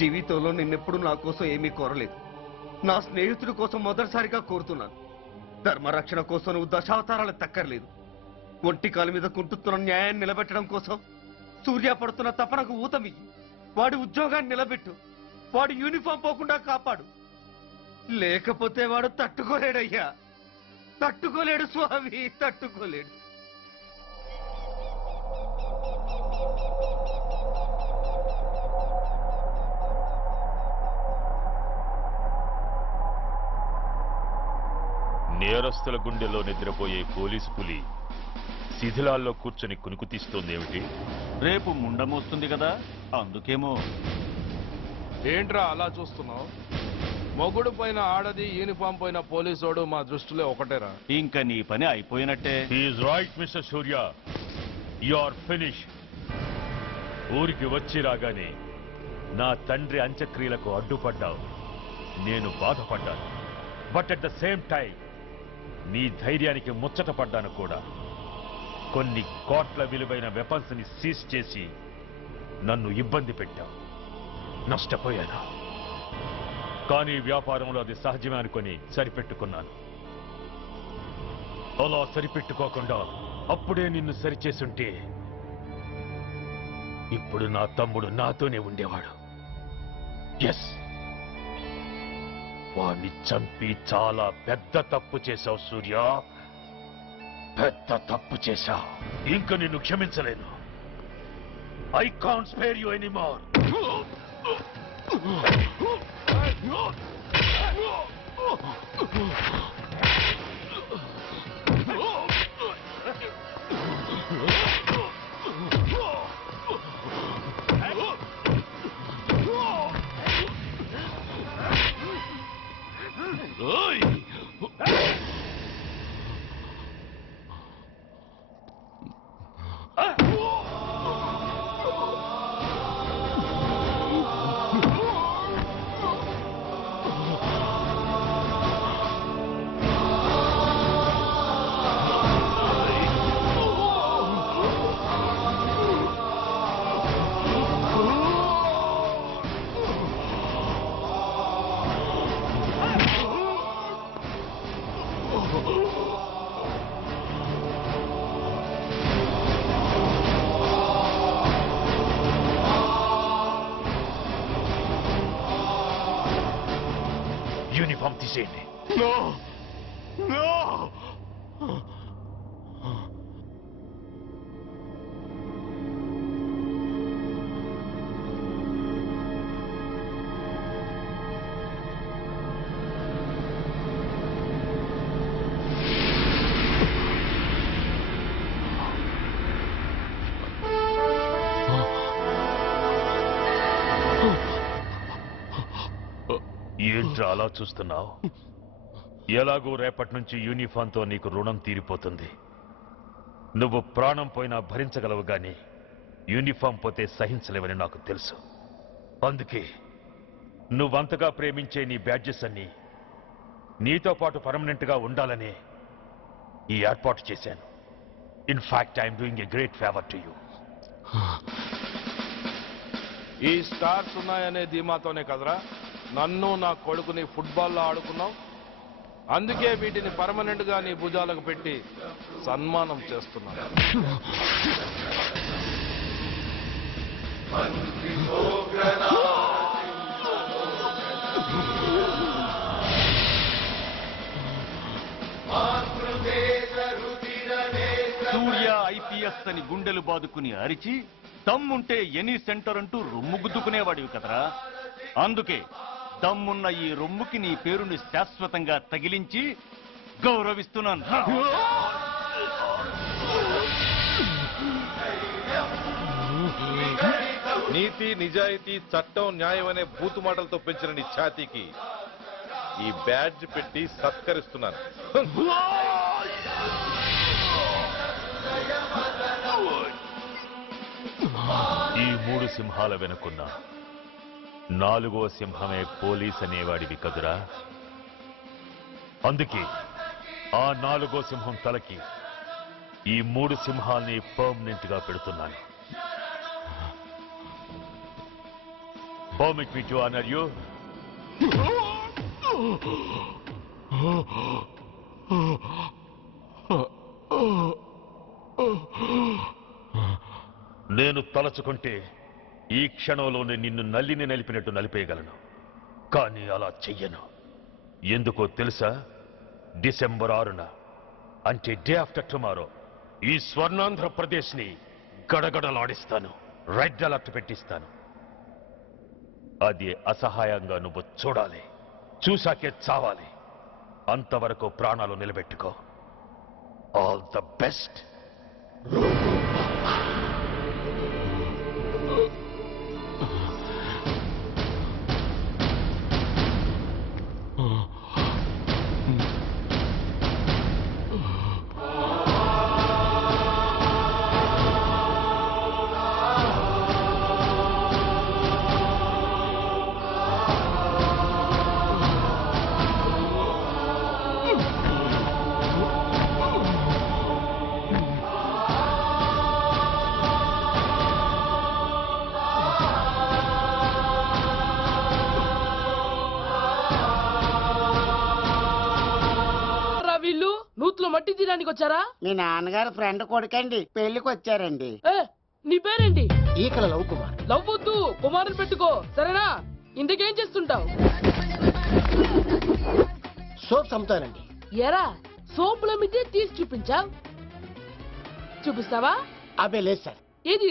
జీవితంలో నిన్నెప్పుడు నా కోసం ఏమీ కోరలేదు. నా స్నేహితుడి కోసం మొదటిసారిగా కోరుతున్నాను. ధర్మరక్షణ కోసం నువ్వు దశావతారాలు తక్కర్లేదు. ఒంటి కాలు మీద కుంటుతున్న న్యాయాన్ని నిలబెట్టడం కోసం సూర్య పడుతున్న తపనకు ఊతమి. వాడి ఉద్యోగాన్ని నిలబెట్టు. వాడి యూనిఫామ్ పోకుండా కాపాడు. లేకపోతే వాడు తట్టుకోలేడయ్యా. తట్టుకోలేడు స్వామి, తట్టుకోలేడు. నేరస్తుల గుండెలో నిద్రపోయే పోలీసు పులి శిథిలాల్లో కూర్చొని కునుకు తీస్తోందేమిటి? రేపు ముండమొస్తుంది కదా, అందుకేమో. ఏంట్రా అలా చూస్తున్నావు? మొగుడు పైన ఆడది, యూనిఫామ్ పైన పోలీసోడు మా దృష్టిలో ఒకటేరా. ఇంకా నీ పని అయిపోయినట్టే. Is right mister Surya, you are finish. ఊరికి వచ్చి రాగానే నా తండ్రి అంత్యక్రియలకు అడ్డుపడ్డావు. నేను బాధపడ్డాను. But at the same time నీ ధైర్యానికి ముచ్చట పడ్డాను కూడా. కొన్ని కోట్ల విలువైన వెపన్స్ ని సీజ్ చేసి నన్ను ఇబ్బంది పెట్టావు. నష్టపోయాను. కానీ వ్యాపారంలో అది సహజమే అనుకుని సరిపెట్టుకున్నాను. అలా సరిపెట్టుకోకుండా అప్పుడే నిన్ను సరిచేసుంటే ఇప్పుడు నా తమ్ముడు నాతోనే ఉండేవాడు. ఎస్, వాణ్ణి చంపి చాలా పెద్ద తప్పు చేశావు సూర్య. పెద్ద తప్పు చేశావు. ఇంక నిన్ను క్షమించలేను. I can't spare you anymore. Uniform తీసేయండి. ఏంట్రా అలా చూస్తున్నావు? ఎలాగో రేపటి నుంచి యూనిఫామ్తో నీకు రుణం తీరిపోతుంది. నువ్వు ప్రాణం పోయినా భరించగలవు గాని యూనిఫామ్ పోతే సహించలేవని నాకు తెలుసు. అందుకే నువ్వంతగా ప్రేమించే నీ బ్యాడ్జెస్ అన్ని నీతో పాటు పర్మనెంట్ గా ఉండాలని ఈ ఏర్పాటు చేశాను. In fact I'm doing a great favour to you. ఈ స్టార్స్ ఉన్నాయనే ధీమాతోనే కదరా నన్ను నా కొడుకుని ఫుట్బాల్లో ఆడుకున్నావు. అందుకే వీటిని పర్మనెంట్ గా నీ భుజాలకు పెట్టి సన్మానం చేస్తున్నాను. సూర్య ఐపీఎస్ అని గుండెలు బాదుకుని అరిచి దమ్ముంటే ఎనీ సెంటర్ అంటూ రొమ్ము గుద్దుకునేవాడివి కదరా. అందుకే దమ్మున్న ఈ రొమ్ముకి నీ పేరుని శాశ్వతంగా తగిలించి గౌరవిస్తున్నాను. నీతి, నిజాయితీ, చట్టం, న్యాయం అనే బూతు మాటలతో పెంచిన నీ ఛాతీకి ఈ బ్యాడ్జ్ పెట్టి సత్కరిస్తున్నాను. ఈ మూడు సింహాల వెనుకున్న నాలుగో సింహమే పోలీస్ అనేవాడివి కదురా. అందుకే ఆ నాలుగో సింహం తలకి ఈ మూడు సింహాల్ని పర్మనెంట్ గా పెడుతున్నాను. Permit me to honor you. నేను తలచుకుంటే ఈ క్షణంలోనే నిన్ను నల్లిని నలిపినట్టు నలిపేయగలను. కానీ అలా చెయ్యను. ఎందుకో తెలుసా? డిసెంబర్ 6న అంటే డే ఆఫ్టర్ టుమారో ఈ స్వర్ణాంధ్రప్రదేశ్ ని గడగడలాడిస్తాను. రెడ్ అలర్ట్ పెట్టిస్తాను. అది అసహాయంగా నువ్వు చూడాలి. చూశాకే చావాలి. అంతవరకు ప్రాణాలు నిలబెట్టుకో. All the best. వీళ్ళు నూతులో మట్టి తీయడానికి వచ్చారా? మీ నాన్నగారు ఫ్రెండ్ కొడుకండి, పెళ్లికి వచ్చారండి. ఏ, నీ పేరేంటి? ఈకల లవ్ కుమార్. లవ్ వద్దు, కుమారుని పెట్టుకో, సరేనా? ఇంతకేం చేస్తుంటావు? సోప్స్ అమ్ముతానండి. ఎరా సోపుల మీద తీసి చూపించావు. చూపిస్తావా? అబ్బే లేదు సార్. ఏది